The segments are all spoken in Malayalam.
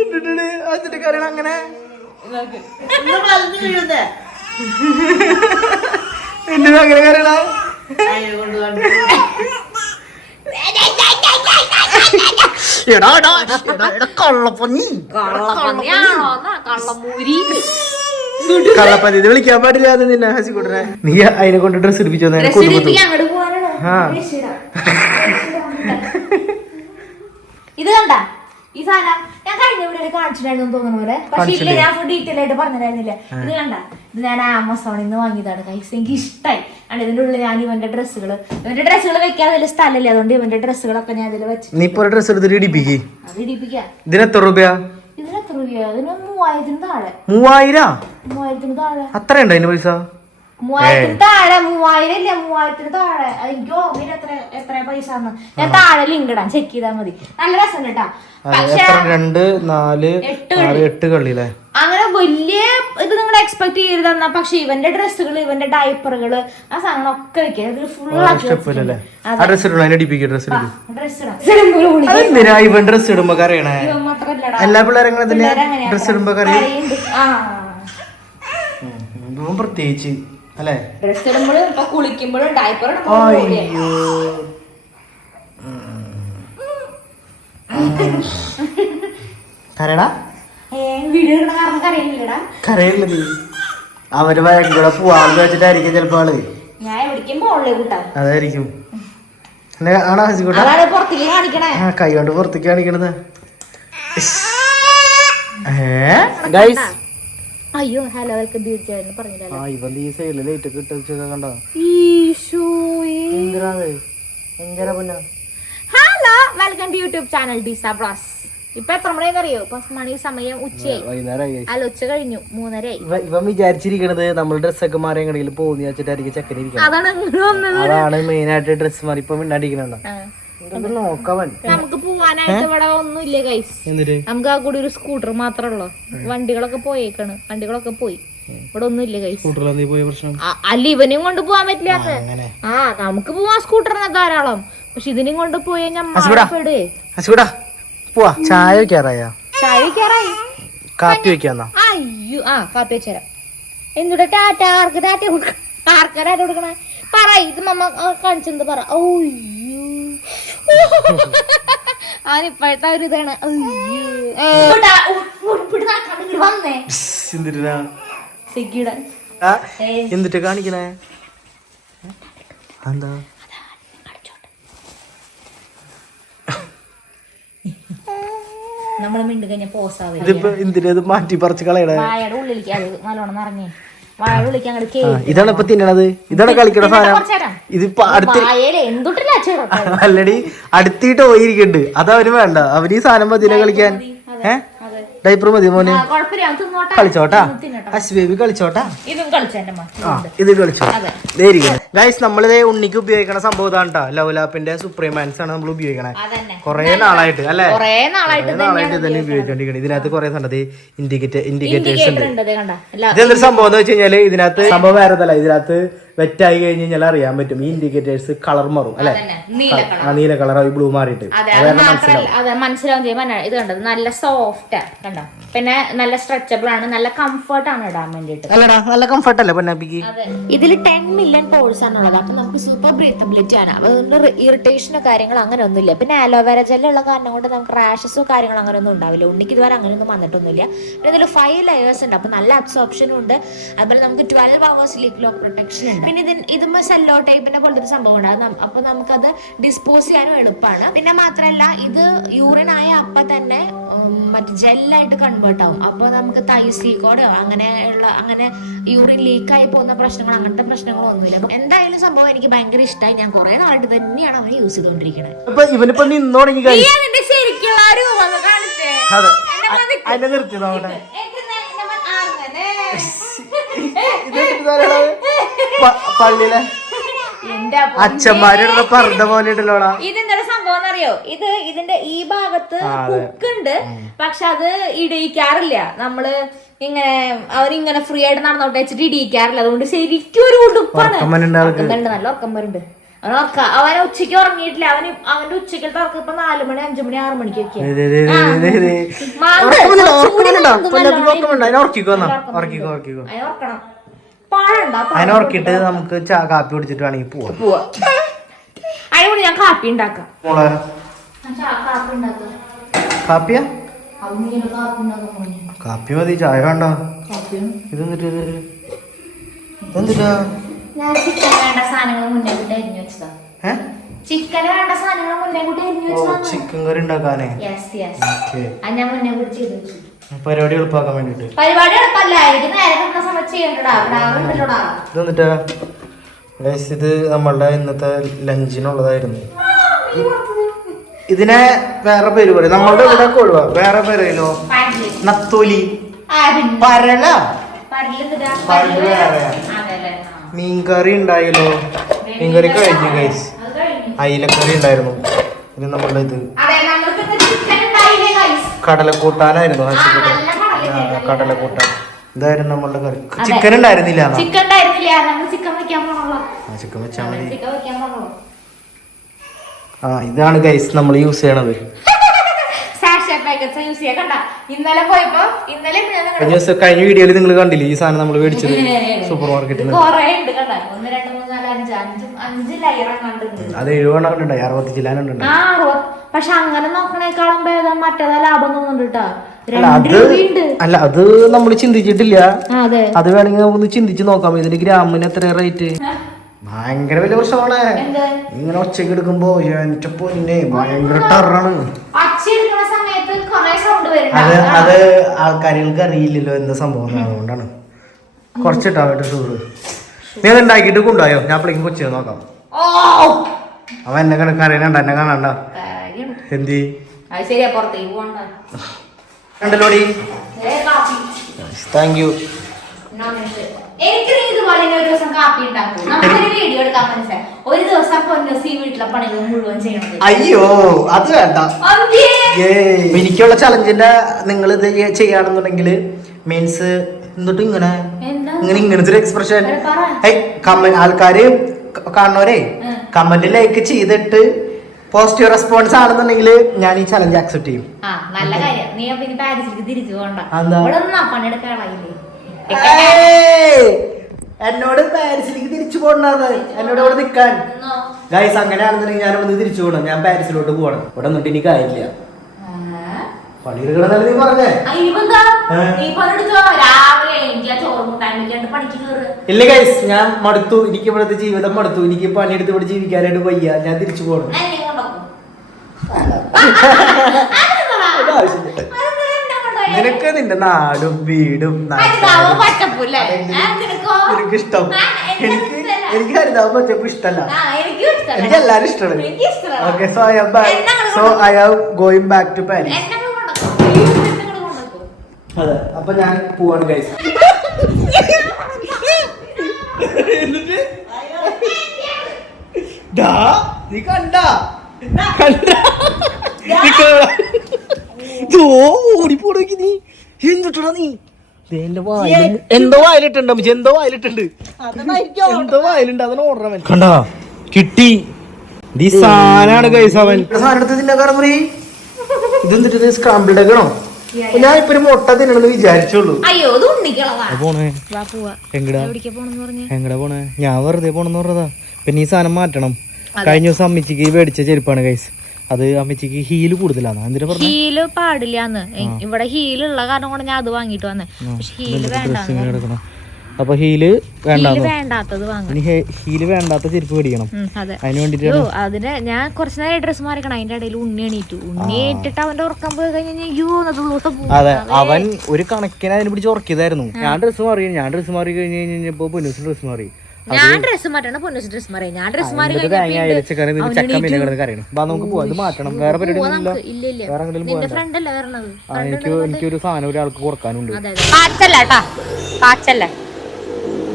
എന്നിട്ട് കറിയണ അങ്ങനെ എന്റെ അങ്ങനെ കറിയണ കള്ളപ്പന്നി ഇത് വിളിക്കാൻ പാടില്ല നിന്നെ ഹസിക്കൂട്ടനെ. നീ അതിനെ കൊണ്ട് ഡ്രസ് എടുപ്പിച്ചോ? ഇത് കണ്ട ഈ സാധനം ഞാൻ കഴിഞ്ഞ വീഡിയോയിൽ കാണിച്ചിട്ടുണ്ടായിരുന്നു തോന്നുന്ന പോലെ. പക്ഷെ ഇല്ല, ഞാൻ ഫുൾ ഡീറ്റെയിൽ ആയിട്ട് പറഞ്ഞിരുന്നില്ല. ഇത് കണ്ട, ഇത് ഞാൻ ആമസോണിൽ നിന്ന് വാങ്ങിയതാണ് കൈസ്. എനിക്ക് ഇഷ്ടമായി. ആണ് ഇതിന്റെ ഉള്ളിൽ ഞാൻ ഇവന്റെ ഡ്രസ്സുകൾ വെക്കാൻ അതിൽ സ്ഥലമില്ല, അതുകൊണ്ട് ഇവന്റെ ഡ്രസ്സുകളൊക്കെ ഞാൻ അതിൽ വെച്ചു. നീ ഇപ്പൊ ഡ്രസ് എടുത്തിട്ട് ഇടിപ്പിക്കാം. ഇതിന് എത്ര രൂപ? ഇതിന് എത്ര രൂപ? ഇതിന് 3000 താഴെ. 3000 താഴെ. അത്ര ഉണ്ടോ അതിന് പൈസ? 3000 താഴെ. 3000 ഇല്ല, 3000 താഴെ. എനിക്ക് ഓർമ്മയില്ല എത്ര പൈസ. ഞാൻ താഴെ ലിങ്ക് ഇടാം, ചെക്ക് ചെയ്താൽ മതി. നല്ല രസം കേട്ടാ. 2 4 8 കളിയില്ലേ? അങ്ങനെ വലിയ ഇത് നിങ്ങൾ എക്സ്പെക്ട് ചെയ്യരുതെന്നാ. പക്ഷെ ഇവന്റെ ഡ്രസ്സുകൾ, ഇവന്റെ ഡയപ്പറുകള്, ആ സാധനങ്ങളൊക്കെ വെക്കാം. ഫുൾ ഡ്രസ് ഇടുമ്പോ കറിയണേ. എല്ലാ പിള്ളേരും ഡ്രസ് ഇടുമ്പോ കറിയും പ്രത്യേകിച്ച് അല്ലെ. ഡ്രസ് ഇടുമ്പോഴും ഇപ്പൊ കുളിക്കുമ്പോഴും ഡയപ്പർ കരയില്ല. നീ അവര് ഭയങ്കര പോവാന്ന് വെച്ചിട്ടായിരിക്കും ചിലപ്പോ ആള്. ഞാൻ എവിടേക്കും പോളേ കൂട്ടാ. അതായിരിക്കും. കൈ കൊണ്ട് പുറത്തേക്ക് കാണിക്കണത്. അയ്യോ ഹലോ വെൽക്കം തീർച്ചയായും പറഞ്ഞില്ല. ഇവന്റെ ഈ സൈഡില് ലൈറ്റ് ഒക്കെ ഇട്ട് കണ്ടോ? Hello welcome to YouTube channel ഡിസ ബ്ലോഗ്സ്. ഇപ്പൊ എത്ര മണിയെന്ന് അറിയോ? 10 മണി സമയം, ഉച്ചയായി. അല്ല, ഉച്ച കഴിഞ്ഞു, 3:30. ഇവൻ വിചാരിച്ചിരിക്കണത് നമ്മൾ ഡ്രസ്സൊക്കെ മാറി എങ്ങനെയെങ്കിലും പോകുന്ന വെച്ചിട്ടായിരിക്കും ചെക്കനിരിക്കുന്നത്. അതാണ് മെയിൻ ആയിട്ട് ഡ്രസ് മാറി ഇപ്പൊ മിണ്ടാടിക്കണോ. നമുക്ക് പോവാനായിട്ട് ഇവിടെ ഒന്നുമില്ല ഗൈസ്. നമുക്ക് ആ കൂടി ഒരു സ്കൂട്ടർ മാത്രമേ ഉള്ളൂ. വണ്ടികളൊക്കെ പോയേക്കാണ്, വണ്ടികളൊക്കെ പോയി. ഇവിടെ ഒന്നുമില്ല ഗൈസ്. അല്ല, ഇവനെയും കൊണ്ട് പോവാൻ പറ്റില്ല. ആ നമുക്ക് പോവാൻ സ്കൂട്ടറിന് ധാരാളം. പക്ഷെ ഇതിനും കൊണ്ട് പോയി ചായ വെക്കാറായി. കാപ്പി വെക്കാ. അയ്യോ ആ കാപ്പി വെച്ചരാം. എന്തുടെ ടാറ്റ ആർക്ക് ടാറ്റ ആർക്കാരാ കൊടുക്കണേ? പറ, ഇത് മമ്മ കാണിച്ചെന്ത് പറ. അവനിപ്പോഴത്തെ ഒരു ഇതാണ്. എന്നിട്ട് കാണിക്കണേ എന്താ? നമ്മള് മിണ്ട് കഴിഞ്ഞ പോസാവേ. ഇതിപ്പോ എന്തിനാ മാറ്റി പറിച്ച് കളയണേ? വായയുടെ ഉള്ളിലേക്ക് അത് നല്ലോണം നിറഞ്ഞേ. വാഴ ഉള്ളിലേക്ക് അങ്ങോട്ട് ഇതാണ് ഇപ്പൊ തിന്നണത്. ഇതാണ് കളിക്കണ സാധനം. ഇതിപ്പോ അല്ലടി അടുത്തിട്ട് പോയിരിക്കണ്ട്. അതവന് വേണ്ട. അവന് ഈ സാധനം മതിനെ കളിക്കാൻ. ഡൈപ്പർ മതി മോനെ. കളിച്ചോട്ടാ ബേബി, കളിച്ചോട്ടാ. ഇത് കളിച്ചോ. ഗൈസ്, നമ്മളിത് ഉണ്ണിക്ക് ഉപയോഗിക്കണ സംഭവം ഇതാണ് കേട്ടോ. ലവ്ലാപ്പിന്റെ സുപ്രീമാൻസ് ആണ് നമ്മൾ ഉപയോഗിക്കണേ. കൊറേ നാളായിട്ട് അല്ലെ, കൊറേ നാളായിട്ട് തന്നെ ഉപയോഗിക്കേണ്ടിരിക്കണം. ഇതിനകത്ത് കൊറേ സംഗതി ഇൻഡിക്കേറ്റേഴ്സ് ഉണ്ട്. ഇതെന്തൊരു സംഭവം എന്ന് വെച്ച് കഴിഞ്ഞാല് ഇതിനകത്ത് സംഭവം വേറെ തല്ല. ഇതിനകത്ത് വെറ്റായി കഴിഞ്ഞ് കഴിഞ്ഞാൽ അറിയാൻ പറ്റും. ഈ ഇൻഡിക്കേറ്റേഴ്സ് കളർ മാറും അല്ലെ. നീല കളർ ബ്ലൂ മാറിയിട്ട് മനസ്സിലാവും ചെയ്യും. ഇത് കണ്ടത് നല്ല സോഫ്റ്റ് കണ്ടോ. പിന്നെ നല്ല സ്ട്രെച്ചബിൾ ആണ്, നല്ല കംഫർട്ട് ആണ് ഇടാൻ വേണ്ടിട്ട്. നല്ല കംഫർട്ട് അല്ലേ പൊന്നാപ്പിക്ക്. ഇതിൽ 10 മില്യൺ പോഴ്സ് ആണുള്ളത്. അപ്പൊ നമുക്ക് സൂപ്പർ ബ്രീത്തബിലിറ്റി ആണ്. അതുകൊണ്ട് ഇറിറ്റേഷനോ കാര്യങ്ങളോ അങ്ങനെ ഒന്നുമില്ല. പിന്നെ അലോവേര ജെല്ലുള്ള കാരണം കൊണ്ട് നമുക്ക് റാഷസോ കാര്യങ്ങളോ അങ്ങനെ ഒന്നും ഉണ്ടാവില്ല. ഉണ്ണിക്ക് ഇതുവരെ അങ്ങനെയൊന്നും വന്നിട്ടൊന്നുമില്ല. പിന്നെ ഇതിൽ 5 ലെയേഴ്സ് ഉണ്ട്. അപ്പൊ നല്ല അബ്സോർപ്ഷനും ഉണ്ട്. അതുപോലെ നമുക്ക് 12 hours ലീക്ക് ലോക്ക് പ്രൊട്ടക്ഷൻ ഉണ്ട്. പിന്നെ ഇതുമ്പോ സെല്ലോ ടൈപ്പിന്റെ പോലത്തെ ഒരു സംഭവം ഉണ്ട്. അപ്പൊ നമുക്കത് ഡിസ്പോസ് ചെയ്യാനും എളുപ്പമാണ്. പിന്നെ മാത്രല്ല, ഇത് യൂറിൻ ആയ അപ്പൊ തന്നെ മറ്റേ ജെല്ലായിട്ട് കൺവേർട്ട് ആവും. അപ്പൊ നമുക്ക് തൈസീക്കോടെയോ അങ്ങനെ യൂറിൻ ലീക്ക് ആയി പോകുന്ന പ്രശ്നങ്ങൾ, അങ്ങനത്തെ പ്രശ്നങ്ങളോ ഒന്നുമില്ല. എന്തായാലും സംഭവം എനിക്ക് ഭയങ്കര ഇഷ്ടമായി. ഞാൻ കുറെ നാളായിട്ട് തന്നെയാണ് അവനെ യൂസ് ചെയ്തോണ്ടിരിക്കുന്നത്. പള്ളിയിലെ അച്ഛന്മാരുടെ പറഞ്ഞ പോലെ ഇടലോടാ. ഇതെന്താ സംഭവം അറിയോ? ഇതിന്റെ ഈ ഭാഗത്ത് ഹുക്കുണ്ട്, പക്ഷെ അത് ഇടിയിക്കാറില്ല. നമ്മള് ഇങ്ങനെ അവരിങ്ങനെ ഫ്രീ ആയിട്ട് നടന്നോട്ട് വെച്ചിട്ട് ഇടിയിക്കാറില്ല. അതുകൊണ്ട് ശരിക്കും ഒരു ഉടുപ്പാണ്. നല്ല ഉറക്കം വരുന്നുണ്ട്. അവൻ ഉച്ചയ്ക്ക് ഉറങ്ങിയിട്ടില്ല. അവന്റെ ഉച്ചക്കലത്തെ ഉറക്കം ഇപ്പൊ 4 മണി 5 മണി 6 മണിക്കൊക്കെ. അതിനെ ഉറക്കിട്ട് നമുക്ക് കാപ്പി കുടിച്ചിട്ട് വേണമെങ്കിൽ പോവാം. അതിനോട് ഞാൻ കാപ്പി ഉണ്ടാക്കാം. കാപ്പിയാ? കാപ്പി മതി, ചായ വേണ്ട. ഇതെന്തിട്ടാ ഞാൻ ചിക്കൻ വേണ്ട സാധനങ്ങൾ മുന്നേ കൂട്ടി അരിഞ്ഞു വെച്ചതാ. ചിക്കന് വേണ്ട സാധനങ്ങൾ മുന്നേ കൂട്ടി അരിഞ്ഞു വെച്ചതാ. ചിക്കൻ കറി ഉണ്ടാക്കാനേ ഞാൻ മുന്നേ കൂടി ചെയ്തു വെച്ചു. പരിപാടി എളുപ്പാക്കാൻ വേണ്ടിട്ട്. പരിപാടി എളുപ്പമല്ല, എനിക്ക് നേരെ കിട്ടുന്ന സമയത്ത് ചെയ്യണ്ടടാ. ഇതെന്നിട്ടാ? ഇത് നമ്മളുടെ ഇന്നത്തെ ലഞ്ചിനുള്ളതായിരുന്നു. ഇതിനെ വേറെ പേര് പറയും നമ്മളുടെ ഇവിടെ കൊഴുവ, വേറെ പേരോ നത്തോലി, പരല. പരല് വേറെയാ. മീൻകറി ഉണ്ടായല്ലോ, മീൻകറി കഴിഞ്ഞു ഗൈസ്. അയിലക്കറി ഉണ്ടായിരുന്നു. ഇത് നമ്മളുടെ ഇത് കടലക്കൂട്ടാനായിരുന്നു. കടലക്കൂട്ടാൻ ഇതായിരുന്നു നമ്മളുടെ കറി. ചിക്കൻ ഉണ്ടായിരുന്നില്ല. ചിക്കൻ വെച്ചാൽ മതി. ഇതാണ് ഗൈസ് നമ്മൾ യൂസ് ചെയ്യണത്. കഴിഞ്ഞ വീഡിയോയിൽ നിങ്ങൾ കണ്ടില്ലേ ഈ സാധനം നമ്മൾ മേടിച്ചത് സൂപ്പർ മാർക്കറ്റിൽ. അത് 70 ഉണ്ടായി, 60 ചില്ലാനുണ്ട്. പക്ഷെ അങ്ങനെ നോക്കണേക്കാളും ഭേദം മറ്റേതാ ലാഭം തോന്നുന്നുണ്ട്. അല്ല അത് നമ്മൾ ചിന്തിച്ചിട്ടില്ല. അത് വേണമെങ്കിൽ നമുക്ക് ചിന്തിച്ച് നോക്കാം. ഇതിന് ഗ്രാമിന് എത്ര റേറ്റ്? ഭയങ്കര വലിയ പ്രശ്നമാണ്. ഇങ്ങനെ ഒച്ചയ്ക്ക് എടുക്കുമ്പോ എന്റെ പൊന്നെ ഭയങ്കര ടറാണ്. അത് ആൾക്കാരുകൾക്ക് അറിയില്ലല്ലോ എന്താ സംഭവം. അതുകൊണ്ടാണ് കുറച്ചിട്ടാവട്ടെ ചോറ്. നീ അത് ഉണ്ടാക്കിയിട്ട് കൊണ്ടുപോയോ? ഞാൻ അപ്പോഴേക്കും കൊച്ചു നോക്കാം. അവൻ എന്നെ കറിയണ്ട, എന്നെ കാണണ്ട. എന്തി കണ്ടല്ലോടി. Thank you. എനിക്ക് നീ ഇതുപോലെ ഒരു ദിവസം കാപ്പി ഉണ്ടാക്കും. നമുക്കൊരു വീഡിയോ എടുക്കാൻ മനസ്സിലായി. ഒരു ദിവസം പൊന്നൂസ് ഈ വീട്ടിലെ പണികൾ മുഴുവൻ ചെയ്യണം. അയ്യോ അത് വേണ്ട. എനിക്കുള്ള ചലഞ്ചിന്റെ നിങ്ങൾ ഇത് ചെയ്യാണെന്നുണ്ടെങ്കിൽ മീൻസ് എന്നിട്ട് ഇങ്ങനെ ഇങ്ങനത്തെ ഒരു എക്സ്പ്രഷൻ ആൾക്കാര് കാണുന്നവരെ കമന്റ് ലൈക്ക് ചെയ്തിട്ട് പോസിറ്റീവ് റെസ്പോൺസ് ആണെന്നുണ്ടെങ്കിൽ ഞാൻ ഈ ചലഞ്ച് ആക്സെപ്റ്റ് ചെയ്യും. നല്ല കാര്യം. നീ പിന്നെ പാരീസിലേക്ക് തിരിച്ചു പോകണ്ട. പണിയെടുക്കാനായില്ലേ? എന്നോട് പാരീസിലേക്ക് തിരിച്ചു പോകണ്ടത്, എന്നോട് ഇവിടെ നിൽക്കാൻ. ഗൈസ് അങ്ങനെയാണെന്നുണ്ടെങ്കിൽ ഞാൻ ഇവിടെ തിരിച്ചു പോകണം. ഞാൻ പാരീസിലോട്ട് പോകണം. ഇവിടെ നിന്നിട്ട് എനിക്ക് കാര്യമില്ല. പണിയെടുക്കണമെന്നല്ല നീ പറഞ്ഞേ. ഇല്ല ഗൈസ് ഞാൻ മടുത്തു. എനിക്ക് ഇവിടുത്തെ ജീവിതം മടുത്തു. എനിക്ക് പണിയെടുത്ത് ഇവിടെ ജീവിക്കാനായിട്ട് വയ്യ. ഞാൻ തിരിച്ചു പോകണം. നിനക്ക് നിന്റെ നാടും വീടും നിനക്ക് ഇഷ്ടം. എനിക്ക് ഹരിതാവ് പച്ചപ്പ് ഇഷ്ടമല്ല. എനിക്ക് എല്ലാരും ഇഷ്ടമാണ്. Okay so I am going back to Paris. അതെ അപ്പൊ ഞാൻ പോവാണ് ഗൈസ്. നീ കണ്ട ഓടിപ്പോടേക്ക് നീ എന്തിട്ടാ നീ എന്തോ വായിലിട്ടുണ്ട്. എന്തോ വായിലിട്ടുണ്ട്. എന്തോ വായിലുണ്ട്. അതിന് ഓർഡർ കണ്ടാ കിട്ടി. ഈ സാധനമാണ് ഗൈസ്. അവൻ സാധനം എടുത്തതിന്റെ കറമുറി. ഇതെന്തിട്ട് സ്ക്രാമ്പിൾഡ് ആക്കണോ? ഞാൻ ഇപ്പൊ ഒരു മുട്ട തിന്നണെന്ന് വിചാരിച്ചോളൂ. പോണേ എങ്ങടാ പോണേ? ഞാൻ വെറുതെ പോണെന്ന് പറഞ്ഞതാ. പിന്നെ ഈ സാധനം മാറ്റണം. കഴിഞ്ഞ ദിവസം അമ്മച്ചിക്ക് മേടിച്ച ചെരുപ്പാണ് ഗൈസ്. അത് അമ്മച്ചിക്ക് ഹീല് കൂടുതലാണ്. ഹീല് പാടില്ലാന്ന്. ഇവിടെ ഹീലുള്ള കാരണം കൊണ്ട് ഞാൻ അത് വാങ്ങിട്ട് വന്നേ. പക്ഷെ ഹീല് വേണ്ട. അപ്പൊ ഹീല് വേണ്ടാത്തത് വാങ്ങും. ഹീല് വേണ്ടാത്ത ചെരുപ്പ് മേടിക്കണം. അതിന് വേണ്ടിട്ട് അതിന് ഞാൻ കുറച്ചു നേരം ഡ്രസ് മാറിക്കണം. അതിന്റെ ഇടയിൽ ഉണ്ണി എണീറ്റു. ഉണ്ണി ഏറ്റിട്ട് അവന്റെ ഉറക്കം പോയി കഴിഞ്ഞാൽ അതെ അവൻ ഒരു കണക്കിന് അതിനെ പിടിച്ച് ഉറക്കിയതായിരുന്നു. ഞാൻ ഡ്രസ് മാറി കഴിഞ്ഞ് കഴിഞ്ഞപ്പോ പൊന്നൂസ് ഡ്രസ് മാറി. ഞാൻ ഡ്രസ് മാറ്റണം. പൊന്നൂസ് ഡ്രസ് മാറി. ഞാൻ ഡ്രസ് മാറി നമുക്ക് പോവാം. മാറ്റണം. വേറെ പരിപാടി എനിക്കൊരു സാധനം ഒരാൾക്ക് കൊടുക്കാനുണ്ട്.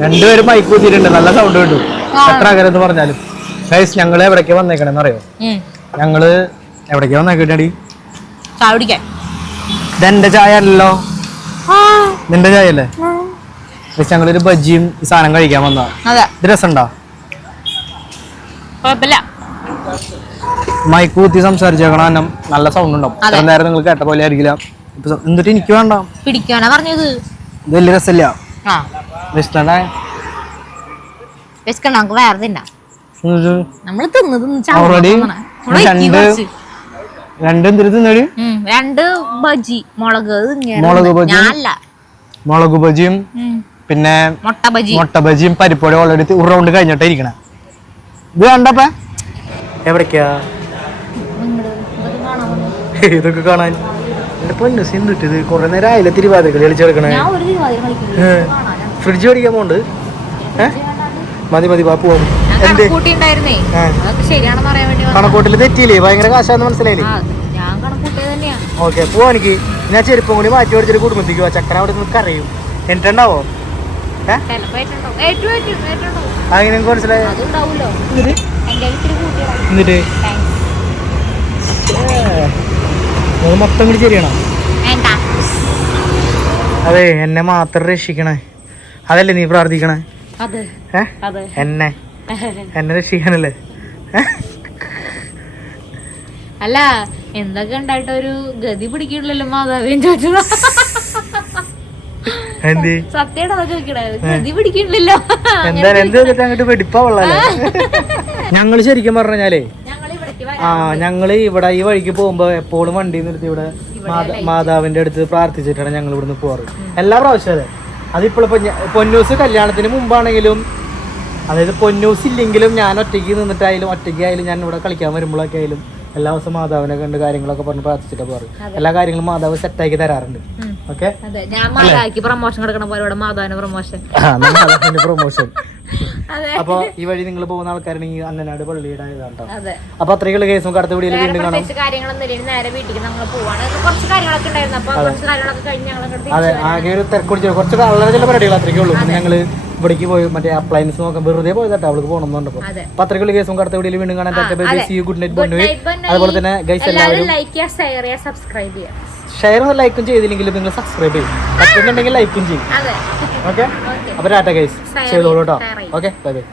രണ്ടുപേരും മൈക്ക് കൂത്തിയിട്ടുണ്ട്. നല്ല സൗണ്ട് കിട്ടും എത്ര അകലെന്ന് പറഞ്ഞാലും. ഗൈസ് ഞങ്ങള് എവിടേക്കാ വന്നേക്കണെന്ന് അറിയോ? ഞങ്ങള് എവിടേക്കാ വന്നേക്കടി? ഇതെന്റെ ചായ അല്ലല്ലോ. നിന്റെ ചായ അല്ലേ? ഞങ്ങളൊരു ബജ്ജിയും ഈ സാധനം കഴിക്കാൻ വന്നാ. ഇത് രസമുണ്ടോ? മൈക്ക് കൂത്തി സംസാരിച്ചേക്കണം. നല്ല സൗണ്ട് ഉണ്ടാവും. അത്ര നേരം നിങ്ങൾ കേട്ട പോലെ ആയിരിക്കില്ല. എന്നിട്ട് എനിക്ക് വേണ്ട. പിടിക്കാനാ പറഞ്ഞത്. ഇത് വലിയ രസമില്ല. ആ വിശക്കണ്ട നമുക്ക് വേറെ തിന്നാം. നമ്മള് ഓൾറെഡി എന്തിനു തിന്നടി? 2 ബജി മുളക് മുളക് ബജിയും പിന്നെ മുട്ട ബജിയും പരിപ്പോടെ ഓൾറെഡി ഒരു റൗണ്ട് കഴിഞ്ഞിട്ടേ ഇരിക്കണ. ഇത് കണ്ടപ്പ എവിടേക്കാ ഇതൊക്കെ കാണാൻ? എന്റെ പൊന്നു സിന്നിട്ടത് കൊറേ നേരം ആയില്ല തിരുവാതിരകളി കളിച്ചെടുക്കണേ. ഫ്രിഡ്ജ് മേടിക്കാൻ പോണ്ട്. മതി ബാ പോവാം. കണക്കൂട്ടില് തെറ്റിയില്ലേ? ഭയങ്കര കാശാന്ന് മനസ്സിലായില്ലേ? ഓക്കെ പോവാ. എനിക്ക് ഞാൻ ചെരുപ്പം കൂടി മാറ്റി മേടിച്ചിട്ട് കുടുംബത്തേക്ക് ചക്കര അവിടെ നിന്ന് കറിയും എന്നിട്ടുണ്ടാവോ? അങ്ങനെ മനസ്സിലായോ? എന്നിട്ട് മൊത്തം കൂടി ശരിയാണോ? അതെ എന്നെ മാത്രം രക്ഷിക്കണേ. അതല്ലേ നീ പ്രാർത്ഥിക്കണേ? എന്നെ രക്ഷിക്കാനല്ലേ? അല്ല എന്തൊക്കെ ഉണ്ടായിട്ട് ഒരു ഗതി പിടിക്കില്ലല്ലോ മാതാവേം ചോദിച്ചത്. സത്യാണോ ചോദിക്കണേ? ഗതി പിടിക്കില്ലല്ലോ. അങ്ങോട്ട് വെടിപ്പാവുള്ളല്ലേ? ഞങ്ങള് ശരിക്കും പറഞ്ഞാലേ ഞങ്ങള് ഇവിടെ ഈ വഴിക്ക് പോകുമ്പോ എപ്പോഴും വണ്ടി നിർത്തി ഇവിടെ മാതാവിന്റെ അടുത്ത് പ്രാർത്ഥിച്ചിട്ടാണ് ഞങ്ങൾ ഇവിടുന്ന് പോവാറ് എല്ലാ പ്രാവശ്യം. അതെ അതിപ്പോഴിപ്പോ പൊന്നൂസ് കല്യാണത്തിന് മുമ്പാണെങ്കിലും, അതായത് പൊന്നൂസ് ഇല്ലെങ്കിലും ഞാൻ ഒറ്റയ്ക്ക് നിന്നിട്ടായാലും ഒറ്റയ്ക്കായാലും ഞാൻ ഇവിടെ കളിക്കാൻ വരുമ്പോഴൊക്കെ ആയാലും എല്ലാ ദിവസവും മാതാവിനെ കണ്ട് കാര്യങ്ങളൊക്കെ പറഞ്ഞ് പ്രാർത്ഥിച്ചിട്ട് പോവാറ്. എല്ലാ കാര്യങ്ങളും മാതാവ് സെറ്റാക്കി തരാറുണ്ട്. Okay promotion. അപ്പൊ ഈ വഴി നിങ്ങൾ പോകുന്ന ആൾക്കാരുണ്ടെങ്കിൽ അന്നനാട് പള്ളിയുടെ ഇതാട്ടോ. അപ്പൊ അത്രയുള്ള കേസും അടുത്ത വീഡിയോയിൽ വീണ്ടും കാണാം. അതെ ആകെ ഒരു തിരക്കുടിച്ചു കുറച്ച് വളരെ ചില പരിപാടികൾ അത്രയ്ക്കേ ഉള്ളൂ. ഞങ്ങള് ഇവിടേക്ക് പോയി മറ്റേ അപ്ലയൻസ് നോക്കാം വെറുതെ പോയതാട്ടോ. അവൾക്ക് പോകണമെന്നുണ്ടപ്പോ. അപ്പൊ അത്രയ്ക്കുള്ള കേസും അടുത്ത വീഡിയോയിൽ വീണ്ടും കാണാൻ. Good night Bonnu. അതുപോലെ തന്നെ ഗൈസ് എല്ലാവരും ഷെയറും ലൈക്കും ചെയ്തില്ലെങ്കിലും നിങ്ങൾ സബ്സ്ക്രൈബ് ചെയ്യും. പറ്റുന്നുണ്ടെങ്കിൽ ലൈക്കും ചെയ്യും. ഓക്കെ അപ്പൊ ടാറ്റ ഗൈസ് ചെയ്തോളൂ കേട്ടോ. Okay bye bye.